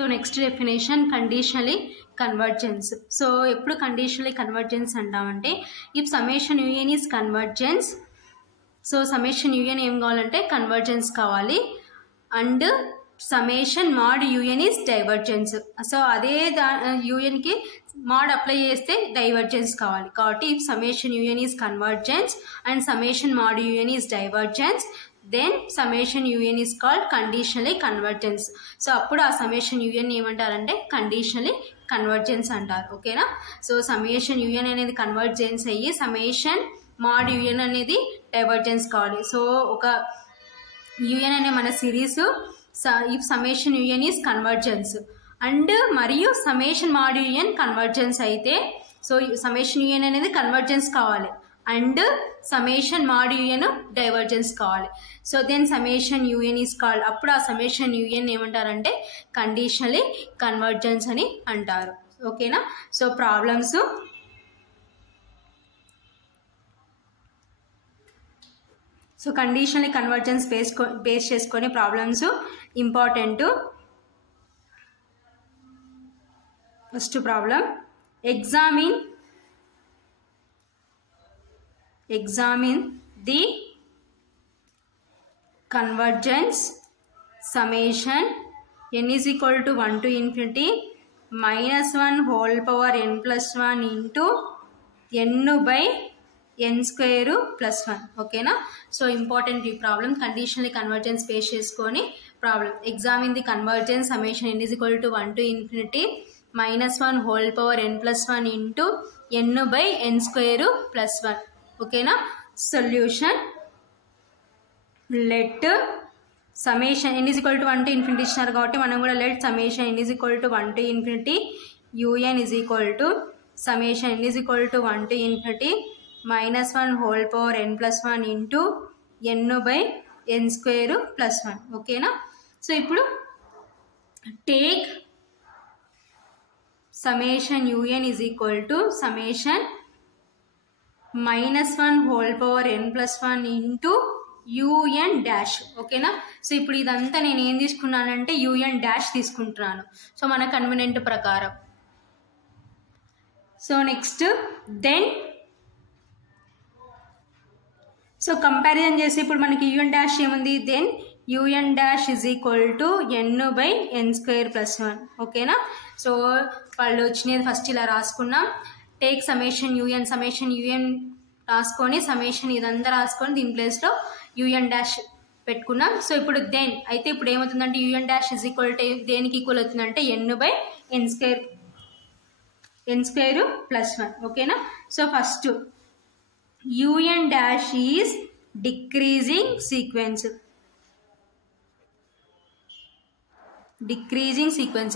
So next definition conditionally convergence. So ఎప్పుడు conditionally convergence అంటామంటే if summation union is convergence. So summation union ఏం కావాలంటే convergence కావాలి, and summation mod union is divergence. So అదే యూనియన్కి mod apply చేస్తే divergence కావాలి. కాబట్టి if summation union is convergence and summation mod union is divergence, then summation union is called conditionally convergence. So అప్పుడు ఆ సమ్మేషన్ యూనియన్ ఏమంటారంటే conditionally convergence అంటారు. ఓకేనా. సో సమ్మేషన్ యూనియన్ అనేది కన్వర్జెన్స్ అయ్యి సమ్మేషన్ మాడ్ యూనియన్ అనేది డైవర్జెన్స్ కావాలి. So ఒక యూనియన్ అనే మన series if summation union is convergence and మరియు సమ్మేషన్ మాడ్ యూనియన్ కన్వర్జెన్స్ అయితే, సో సమ్మేషన్ యూనియన్ అనేది కన్వర్జెన్స్ కావాలి and summation mod union divergence కావాలి. So then summation union is called, అప్పుడు ఆ సమ్మేషన్ యూనియన్ ఏమంటారంటే కండిషనలీ కన్వర్జెన్స్ అని అంటారు. ఓకేనా. So problems so conditionally convergence base చేసుకొని problems important. First problem, examine the convergence summation n is equal to 1 to infinity -1 whole power n plus 1 into n by n square plus 1. ఓకేనా. So important ఈ problem, conditionally convergence base చేసుకొని problem. Examine the convergence summation n is equal to 1 to infinity -1 whole power n plus 1 into n by n square plus 1. ఓకేనా. Solution, let summation n is equal to 1 to infinity ఇచ్చినారు కాబట్టి మనం కూడా let summation n is equal to 1 to infinity un is equal to summation n is equal to 1 to infinity -1 whole power n plus 1 into n by n square plus 1. ఓకేనా. So ఇప్పుడు take summation un is equal to summation -1 whole power n plus 1 into un dash. ఓకేనా. So ఇప్పుడు ఇదంతా నేను ఏం తీసుకున్నానంటే un డాష్ తీసుకుంటున్నాను, సో మన కన్వీనియంట్ ప్రకారం. So next then so comparison చేసి ఇప్పుడు మనకి un డాష్ ఏముంది, then un dash is equal to n by n square plus 1. ఓకేనా. సో వాళ్ళు వచ్చినది ఫస్ట్ ఇలా రాసుకున్నాం, టేక్ సమ్మేషన్ un రాసుకొని సమ్మేషన్ ఇదంతా రాసుకొని దీని ప్లేస్లో un డాష్ పెట్టుకున్నాం. సో ఇప్పుడు దెన్ అయితే ఇప్పుడు ఏమవుతుందంటే un dash is equal to దేనికి ఈక్వల్ అవుతుందంటే n by n square plus 1. ఓకేనా. So first un dash is decreasing sequence.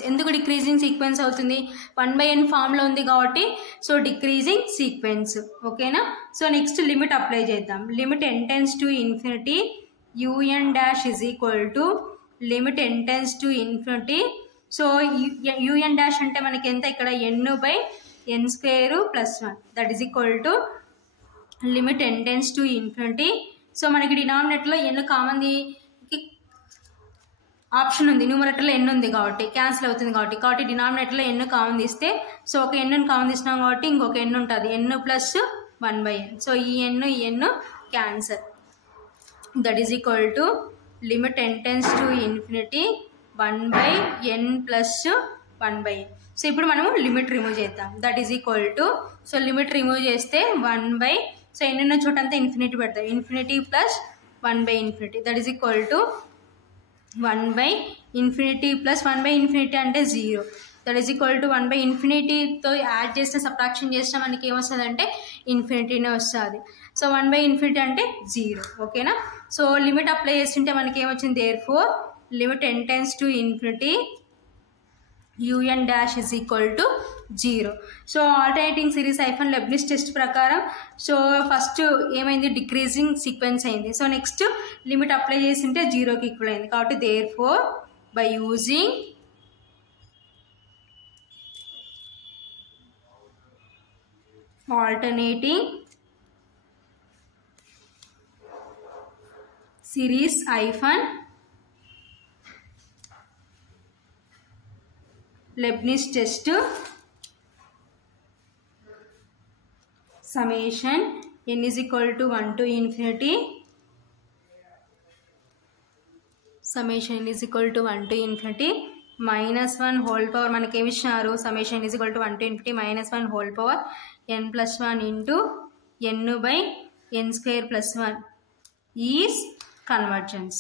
ఎందుకు డిక్రీజింగ్ సీక్వెన్స్ అవుతుంది, 1/n ఫామ్లో ఉంది కాబట్టి సో డిక్రీజింగ్ సీక్వెన్స్. ఓకేనా. సో నెక్స్ట్ లిమిట్ అప్లై చేద్దాం. Limit n tends to infinity un dash is equal to limit n tends to infinity. So un dash అంటే మనకి ఎంత ఇక్కడ n by n square plus 1 that is equal to limit n tends to infinity. So మనకి డినామినేటర్లో n కామన్ది option ఉంది, న్యూమరేటర్లో n ఉంది కాబట్టి cancel అవుతుంది కాబట్టి డినామినేటర్లో n కామన్ తీస్తే, సో ఒక n కామన్ తీసినాం కాబట్టి ఇంకొక n ఉంటుంది, n plus 1/n. సో ఈ n cancel, that is equal to limit n tends to infinity 1/n plus 1/n. So ఇప్పుడు మనము లిమిట్ రిమూవ్ చేద్దాం, that is equal to so limit remove చేస్తే 1/, so n ఉన్న చోట అంతా infinity పెడతాం, infinity plus 1/∞, that is equal to 1/∞ plus 1/∞ అంటే 0, that is equal to 1/∞తో యాడ్ చేస్తే సబ్ట్రాక్షన్ చేస్తే మనకి ఏమొస్తుంది అంటే ఇన్ఫినిటీనే వస్తుంది. సో 1/∞ అంటే 0. ఓకేనా. సో లిమిట్ అప్లై చేస్తుంటే మనకి ఏమొచ్చింది, therefore limit n tends to infinity un dash is equal to 0. So alternating series hyphen Leibniz test ప్రకారం సో ఫస్ట్ ఏమైంది, డిక్రీజింగ్ సీక్వెన్స్ అయింది. సో నెక్స్ట్ లిమిట్ అప్లై చేసింటే 0కి ఈక్వల్ అయింది కాబట్టి therefore by using alternating series hyphen Leibniz test summation n is equal to 1 to infinity summation n is equal to 1 to infinity minus 1 whole power మనకి ఏమి ఇచ్చినారు summation n is equal to 1 to infinity minus 1 whole power n plus 1 into n by n square plus 1 is convergence.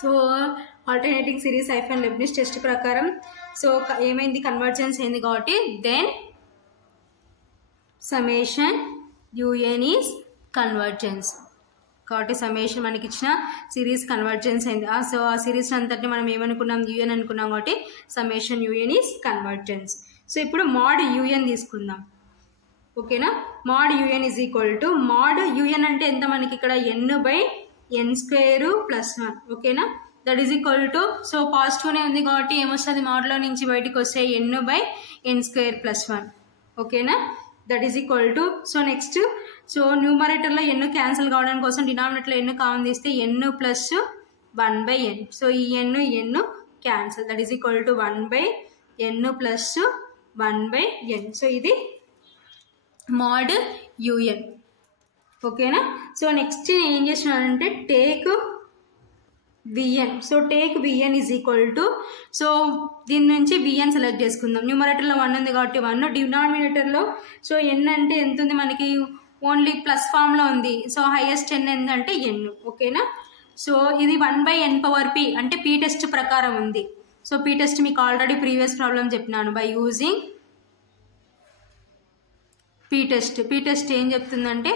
So alternating series hyphen Leibniz test ప్రకారం so ఏమైంది convergence అయింది కాబట్టి then summation u n is convergence కాబట్టి summation మనకి ఇచ్చిన series convergence అయింది. So ఆ series అంతటి మనం ఏమనుకున్నాం యూఎన్ అనుకున్నాం కాబట్టి summation u n is convergence. So ఇప్పుడు మాడ్ యూఎన్ తీసుకుందాం ఓకేనా. Mod u n is equal to mod u n అంటే ఎంత మనకి ఇక్కడ n by n square plus 1 ఓకేనా. That is equal to so పాజిటివ్నే ఉంది కాబట్టి ఏమొస్తుంది మాడ్లో నుంచి బయటికి వస్తే n by n square plus 1 ఓకేనా. That is equal to so next so న్యూమరేటర్లో ఎన్ క్యాన్సిల్ కావడం కోసం డినామినేటర్లో ఎన్ కామన్ తీస్తే n plus 1 by n. So ఈ n cancel that is equal to 1 by n plus 1 by n. So ఇది mod u n ఓకేనా. So next ఏం చేస్తున్నానంటే take v n. So take v n is equal to so దీని నుంచి VN select చేసుకుందాం. న్యూమరేటర్లో 1 ఉంది కాబట్టి 1, డినామినేటర్లో సో ఎన్ అంటే ఎంత ఉంది మనకి ఓన్లీ ప్లస్ ఫామ్లో ఉంది. సో హైయెస్ట్ ఎన్ ఎంతంటే ఎన్ ఓకేనా. సో ఇది 1 బై ఎన్ పవర్ పి అంటే పీ టెస్ట్ ప్రకారం ఉంది. సో పీ టెస్ట్ మీకు ఆల్రెడీ ప్రీవియస్ ప్రాబ్లం చెప్పినాను బై యూజింగ్ పీ టెస్ట్ ఏం చెప్తుందంటే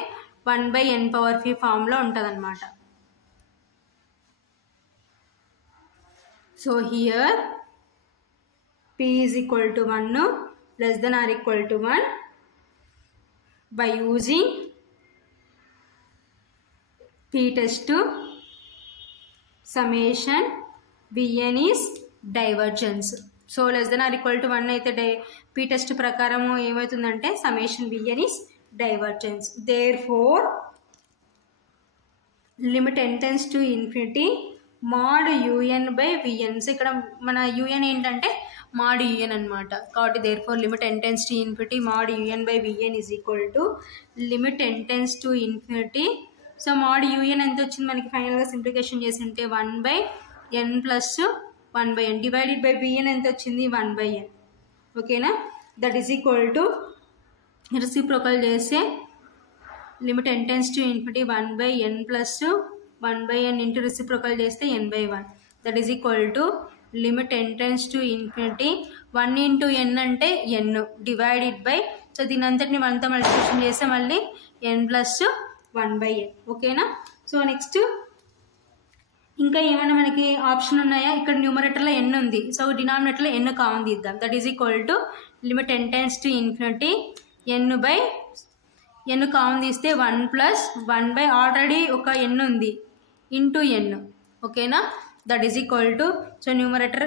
1 బై ఎన్ పవర్ పి ఫామ్లో ఉంటుంది అనమాట. So here p is equal to 1 less than or equal to 1 by using p test summation vn is divergence. So less than or equal to 1 అయితే p test ప్రకారం ఏమవుతుందంటే summation vn is divergence. Therefore limit n tends to infinity mod un by vn. So ఇక్కడ మన un ఏంటంటే mod un అనమాట కాబట్టి therefore limit n tends to infinity mod un by vn is equal to limit n tends to infinity. So mod un ఎంత వచ్చింది మనకి ఫైనల్గా సింప్లికేషన్ చేసి ఉంటే 1 by n plus 1 by n divided by vn ఎంత వచ్చింది 1 బై n ఓకేనా. That is equal to reciprocal చేస్తే limit n tends to infinity 1 by n plus 1 by n into reciprocal చేస్తే n by 1 that is equal to limit n tends to infinity 1 into n అంటే n divided by so దీని అంతటిని 1తో multiplication చేస్తే మళ్ళీ n plus 1 by n ఓకేనా. So next ఇంకా ఏమైనా మనకి ఆప్షన్ ఉన్నాయా ఇక్కడ న్యూమరేటర్లో n ఉంది. సో డినామినేటర్లో n కామన్ తీద్దాం. That is equal to limit n tends to infinity n by n common తీస్తే 1 ప్లస్ 1 బై ఆల్రెడీ ఒక n ఉంది ఇంటూ n ఓకేనా. That is equal to so numerator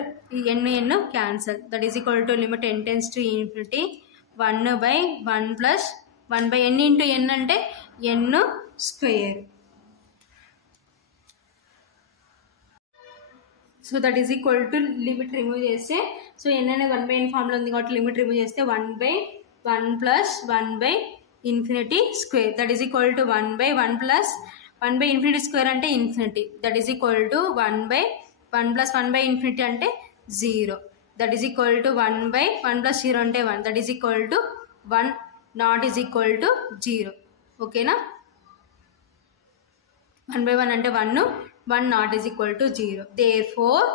n cancel that is equal to limit n tends to infinity 1 by 1 plus 1 by n into n అంటే n square. So that is equal to limit remove చేస్తే so n అనేది 1 by n ఫామ్లో ఉంది కాబట్టి limit remove చేస్తే 1 by 1 plus 1 by infinity square that is equal to 1 by 1 plus 1 by infinity square అంటే infinity that is equal to 1 by 1 plus 1 by infinity అంటే 0 that is equal to 1 by 1 plus 0 అంటే 1 that is equal to 1 not is equal to 0 ఓకేనా. 1 by 1 అంటే 1 1 not is equal to 0. Therefore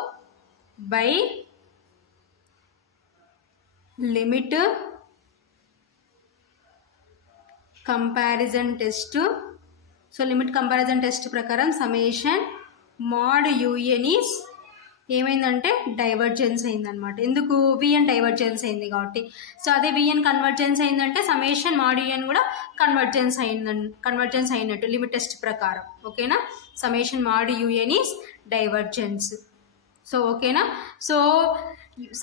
by limit comparison test so limit comparison test ప్రకారం summation mod UN is ఏమైందంటే divergence అయిందనమాట. ఎందుకు VN divergence అయింది కాబట్టి. So అదే విఎన్ కన్వర్జెన్స్ అయిందంటే సమ్మేషన్ మాడ్ యూఎన్ కూడా కన్వర్జెన్స్ అయినట్టు లిమిట్ టెస్ట్ ప్రకారం ఓకేనా. Summation mod UN is divergence. So ఓకేనా. సో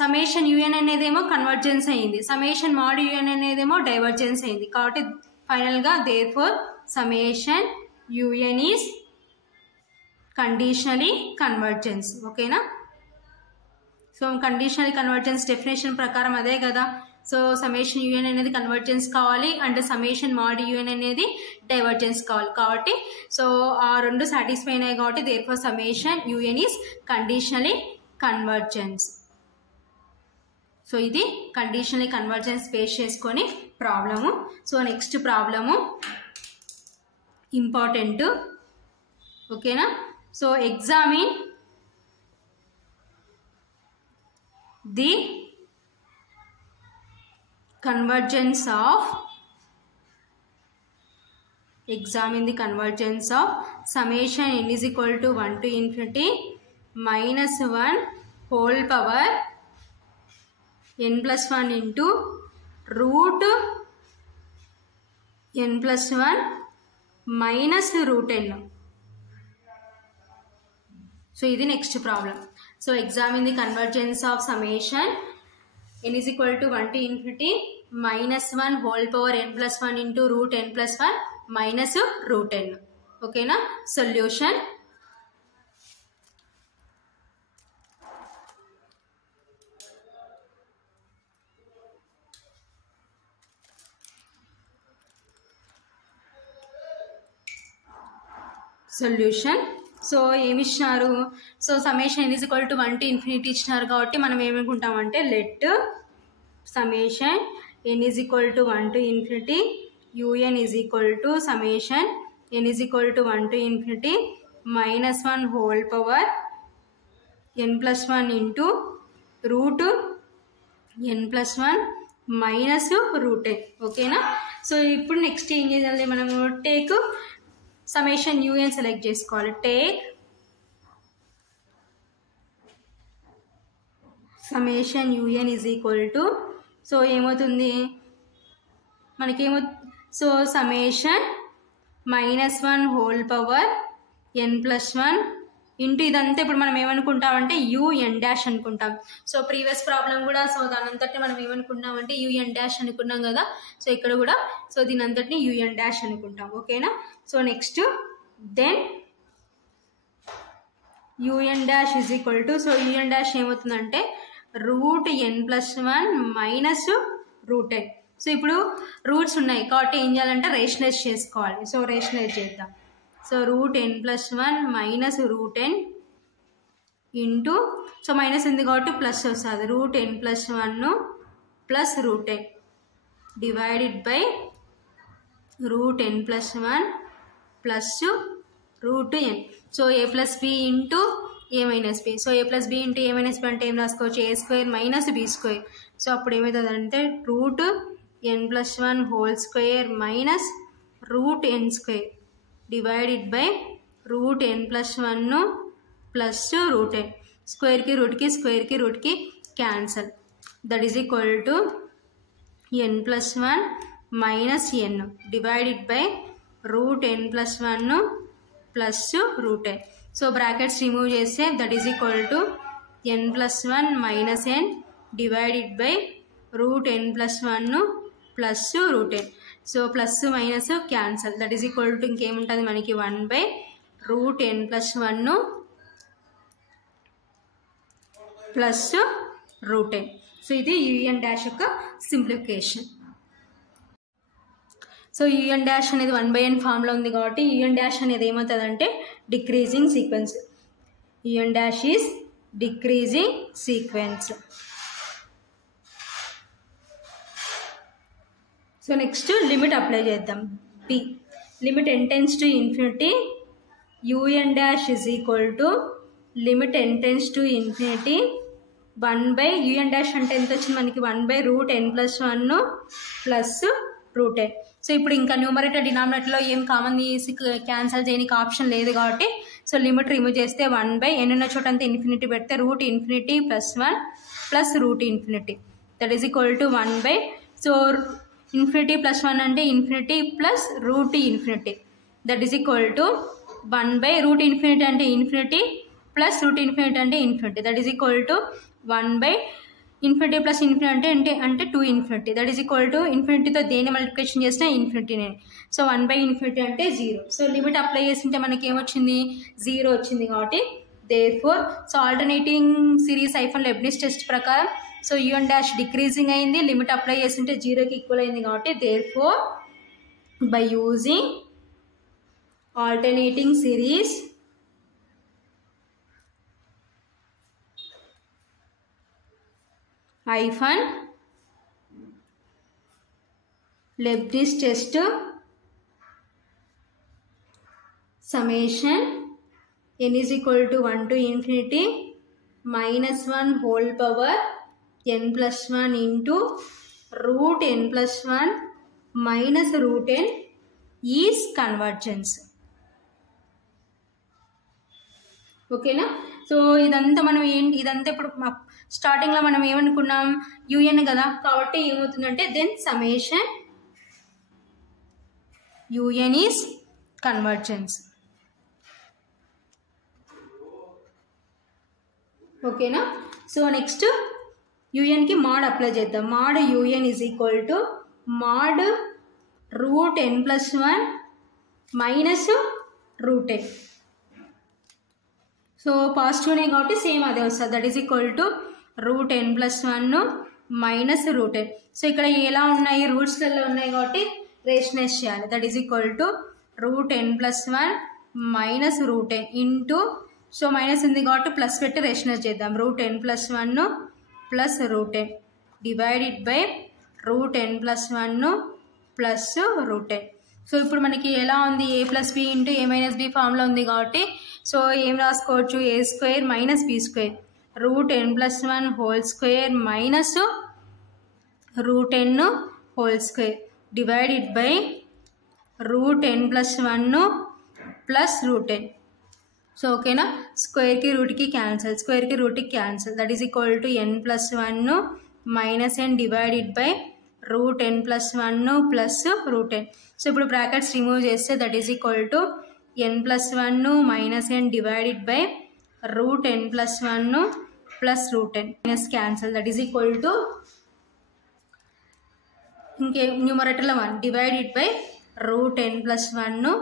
సమ్మేషన్ యూఎన్ అనేదేమో కన్వర్జెన్స్ అయింది, సమ్మేషన్ మాడ్ యూఎన్ అనేదేమో డైవర్జెన్స్ అయింది కాబట్టి ఫైనల్గా therefore summation UN is conditionally convergence. ఓకేనా? సో కండిషనల్ కన్వర్జెన్స్ డెఫినేషన్ ప్రకారం అదే కదా. సో సమేషన్ యూఎన్ అనేది కన్వర్జెన్స్ కావాలి అండ్ సమేషన్ మాడ్ యూఎన్ అనేది డైవర్జెన్స్ కావాలి. కాబట్టి సో ఆ రెండు సాటిస్ఫై అయినాయి కాబట్టి therefore summation u n is conditionally convergence. So ఇది కండిషనలీ కన్వర్జెన్స్ బేస్ చేసుకొని problem. So next problem important. ఓకేనా? So examine the convergence of summation n is equal to 1 to infinity minus 1 whole power n plus 1 into root n plus 1 minus root n. So ఇది next problem. So examine the convergence of summation n is equal to 1 to infinity minus 1 whole power n plus 1 into root n plus 1 minus root n. Okay na? Solution. Solution. So ఏమి ఇచ్చినారు? So summation n is equal to 1 to infinity ఇచ్చినారు కాబట్టి మనం ఏమనుకుంటామంటే let summation n is equal to 1 to infinity un is equal to summation n is equal to 1 to infinity minus 1 whole power n plus 1 into root n plus 1 minus root n. ఓకేనా? So ఇప్పుడు next ఏం చేయాలి? మనము take summation UN select చేసుకోవాలి. Take summation UN is equal to so ఏమవుతుంది మనకేమో so summation -1 whole power n plus 1 into ఇదంతా ఇప్పుడు మనం ఏమనుకుంటామంటే యూఎన్ డాష్ అనుకుంటాం. సో ప్రీవియస్ ప్రాబ్లం కూడా సో దాని అంతటి మనం ఏమనుకున్నామంటే యూఎన్ డాష్ అనుకున్నాం కదా. సో ఇక్కడ కూడా సో దీని అంతటిని యూఎన్ డాష్ అనుకుంటాం. ఓకేనా? So next then u n dash is equal to so u n dash ఏమవుతుందంటే root n plus 1 minus root n. So ఇప్పుడు రూట్స్ ఉన్నాయి కాబట్టి ఏం చేయాలంటే రేషనలైజ్ చేసుకోవాలి. సో రేషనలైజ్ చేద్దాం. So root n plus 1 minus root n into so minus ఉంది కాబట్టి ప్లస్ వస్తుంది root n plus 1 plus root n divided by root n plus 1 plus root n. So a plus B into a minus b. So a plus B into a minus b అంటే ఏం రాసుకోవచ్చు? A square minus B square. So అప్పుడు ఏమవుతుందంటే root n plus 1 whole square minus root n square divided by root n plus 1 plus root n. స్క్వేర్కి రూట్కి cancel. That is equal to n plus 1 minus n divided by root n plus 1 plus root n. So brackets remove చేస్తే that is equal to n plus 1 minus n divided by root n plus 1 plus root n. So plus minus cancel. That is equal to ఇంకేముంటుంది మనకి 1 by root n plus 1 plus root n. So ఇది u n dash యొక్క simplification. So u n dash అనేది 1/n ఫామ్లో ఉంది కాబట్టి u n dash అనేది ఏమవుతుందంటే decreasing sequence. U n dash is decreasing sequence. So next limit apply చేద్దాం. B limit n tends to infinity UN dash is equal to limit n tends to infinity 1 by UN dash అంటే ఎంత వచ్చింది మనకి 1 by root n plus 1 plus root n. So ఇప్పుడు ఇంకా numerator డినామినేటర్లో ఏం common cancel చేయడానికి option లేదు కాబట్టి సో లిమిట్ రిమూవ్ చేస్తే 1 బై n ఉన్న చోట అంతా ఇన్ఫినిటీ పెడితే root infinity plus 1 plus root infinity that is equal to 1 by so infinity plus 1 అంటే infinity plus root infinity that is equal to 1 by root infinity అంటే infinity plus root infinity అంటే infinity that is equal to 1 by infinity plus infinity అంటే 2 infinity, that is equal to ఇన్ఫినిటీతో దేని multiplication చేసినా ఇన్ఫినిటీనే. So 1/∞ అంటే 0. So limit apply చేసింటే మనకి ఏమొచ్చింది, 0 వచ్చింది. కాబట్టి therefore so alternating series Leibniz test ప్రకారం సో UN డాష్ డిక్రీజింగ్ అయింది, లిమిట్ అప్లై చేసింటే 0కి ఈక్వల్ అయింది. కాబట్టి therefore by using alternating series Leibniz test summation n is equal to 1 to infinity minus 1 whole power n plus 1 into root n plus 1 minus root n is convergence. ఓకేనా. So ఇదంతా మనం ఇదంతా ఇప్పుడు స్టార్టింగ్లో మనం ఏమనుకున్నాం, UN కదా. కాబట్టి ఏమవుతుందంటే then summation UN is convergence. ఓకేనా. సో నెక్స్ట్ UNకి మాడ్ అప్లై చేద్దాం. Mod UN is equal to mod root n plus 1 minus root n. So పాజిటివ్నే కాబట్టి సేమ్ అదే వస్తుంది, that is equal to root n plus 1 minus root n. So ఇక్కడ ఎలా ఉన్నాయి, రూట్స్లలో ఉన్నాయి కాబట్టి రేషనైజ్ చేయాలి. That is equal to root n plus 1 minus root n into, so minus ఉంది కాబట్టి ప్లస్ పెట్టి రేషనైజ్ చేద్దాం. Root n plus 1 plus root n divided by root n plus 1 plus root n. So ఇప్పుడు మనకి ఎలా ఉంది, a plus B into a minus B ఫామ్లో ఉంది కాబట్టి సో ఏం రాసుకోవచ్చు, a square minus B square root n plus 1 whole square minus root n whole square divided by root n plus 1 plus root n. So ఓకేనా, స్క్వేర్కి రూట్కి cancel, స్క్వేర్కి రూట్కి cancel, that is equal to n plus 1 minus n divided by root n plus 1 plus root n. So ఇప్పుడు brackets remove చేస్తే that is equal to n plus 1 minus n divided by root n plus 1 plus root n minus cancel, that is equal to ఇంకే న్యూమరేటర్లో 1 divided by root n plus 1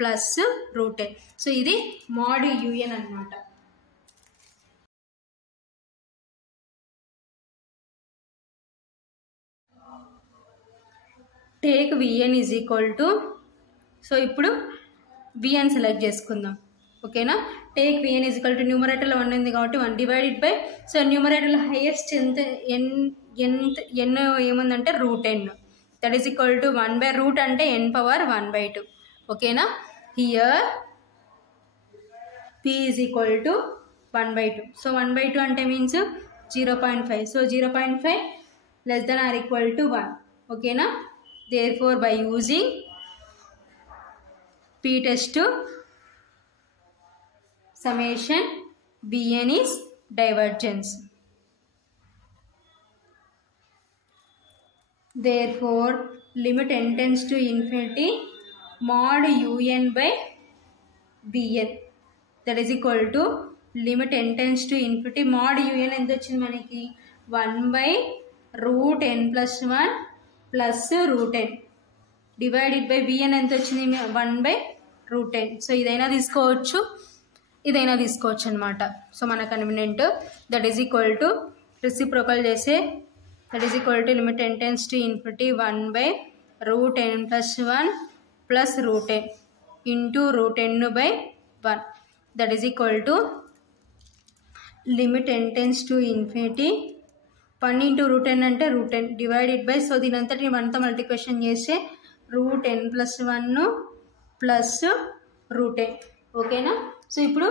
plus root n. So ఇది mod UN అన్నమాట. Take VN is equal to, so ఇప్పుడు VN select చేసుకుందాం. ఓకేనా, take VN is equal to న్యూమరేటర్లో 1 ఉంది కాబట్టి 1 డివైడెడ్ బై, సో న్యూమరేటర్లో హైయెస్ట్ ఎంత ఎన్ ఏముందంటే root n, that is equal to 1 by root అంటే n పవర్ 1/2. ఓకేనా, here P is equal to 1/2. So 1/2 అంటే means 0.5. So 0.5 less than or equal to 1. ఓకేనా, therefore by using P test summation VN is divergence. Therefore limit n tends to infinity mod UN by VN, that is equal to limit n tends to infinity mod UN ఎంత వచ్చింది మనకి 1 by root n plus 1 plus root n divided by VN ఎంత వచ్చింది 1 by root n. So ఇదైనా తీసుకోవచ్చు, ఇదైనా తీసుకోవచ్చు అనమాట. సో మన convenient, that is equal to reciprocal చేసే that is equal to limit n tends to infinity 1 by root n plus 1 plus root n into root n by 1, that is equal to limit n tends to infinity 1 into root n అంటే root n divided by, so దీని అంతటి 1తో multiplication చేస్తే root n plus 1 plus root n. ఓకేనా, so ఇప్పుడు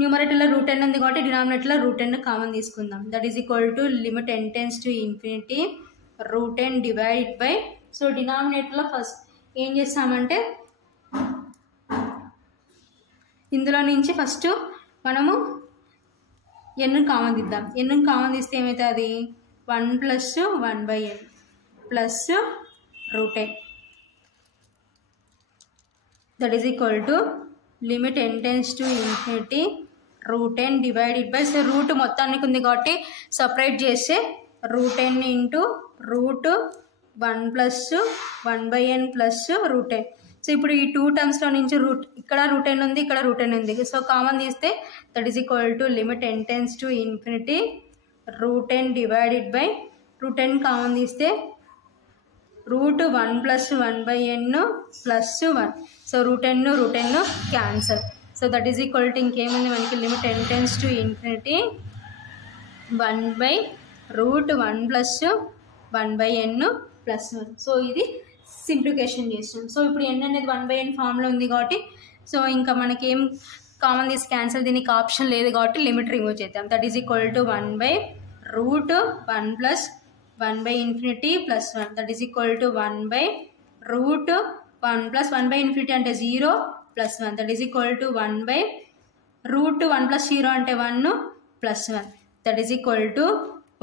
న్యూమరేటర్లో route n ఉంది కాబట్టి డినామినేటర్లో రూట్ n కామన్ తీసుకుందాం. That is equal to limit n tends to infinity root n divided by, so డినామినేటర్లో ఫస్ట్ ఏం చేస్తామంటే ఇందులో నుంచి ఫస్ట్ మనము n కామన్ తీద్దాం. n కామన్ తీస్తే ఏమవుతుంది, 1 plus 1 by n plus root n, that is equal to limit n tends to infinity root n divided by, so root మొత్తానికి ఉంది కాబట్టి సపరేట్ చేస్తే root n into root 1 plus 1/n plus root n. So ఇప్పుడు ఈ 2 టర్మ్స్లో నుంచి route, ఇక్కడ root n ఉంది, ఇక్కడ రూట్ n ఉంది. సో కామన్ తీస్తే that is equal to limit n tends to infinity root n divided by, root n common తీస్తే root 1 plus 1/n plus 1. So root n cancel. So that is equal to ఇంకేముంది మనకి limit n tends to infinity 1/√1 plus 1/n plus 1. So ఇది simplification చేస్తాం. So ఇప్పుడు n అనేది 1/n ఫామ్లో ఉంది కాబట్టి సో ఇంకా మనకేం కామన్ తీసి క్యాన్సల్, దీనికి ఆప్షన్ లేదు కాబట్టి లిమిట్ రిమూవ్ చేద్దాం. That is equal to 1/√1 plus 1/∞ plus 1. That is equal to 1/√1 plus 1/∞ అంటే 0 plus 1. That is equal to 1/√1 plus 0 అంటే 1 plus 1. That is equal to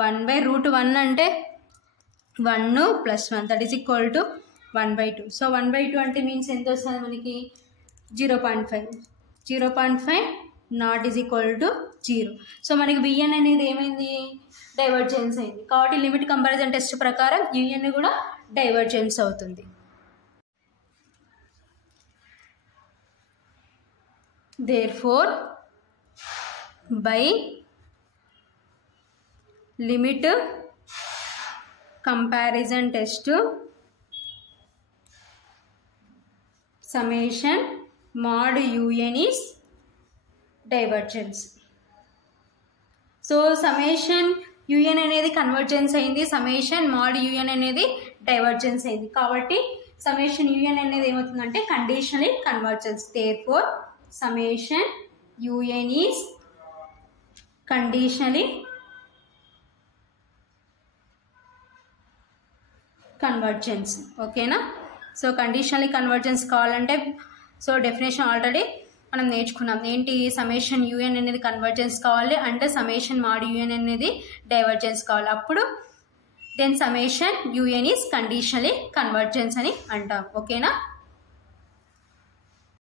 1/√1 అంటే 1 plus 1. That is equal to 1/2. So 1/2 అంటే means ఎంత వస్తుంది మనకి 0.5. 0.5 not is equal to 0. So మనకి vn అనేది ఏమైంది, డైవర్జెన్స్ అయింది కాబట్టి లిమిట్ కంపారిజన్ టెస్ట్ ప్రకారం un కూడా డైవర్జెన్స్ అవుతుంది. Therefore by limit comparison test summation mod un is divergence. So summation un అనేది కన్వర్జెన్స్ అయింది, సమేషన్ mod un అనేది డైవర్జెన్స్ అయింది కాబట్టి సమేషన్ un అనేది ఏమవుతుందంటే conditionally convergence. Therefore summation un is conditionally convergence. ఓకేనా? సో కండిషనలీ కన్వర్జెన్స్ కావాలంటే so definition already మనం నేర్చుకున్నాం. ఏంటి, సమేషన్ un అనేది కన్వర్జెన్స్ కావాలి అంటే సమేషన్ mod un అనేది డైవర్జెన్స్ కావాలి. అప్పుడు then summation un is conditionally convergence అని అంటాం. ఓకేనా?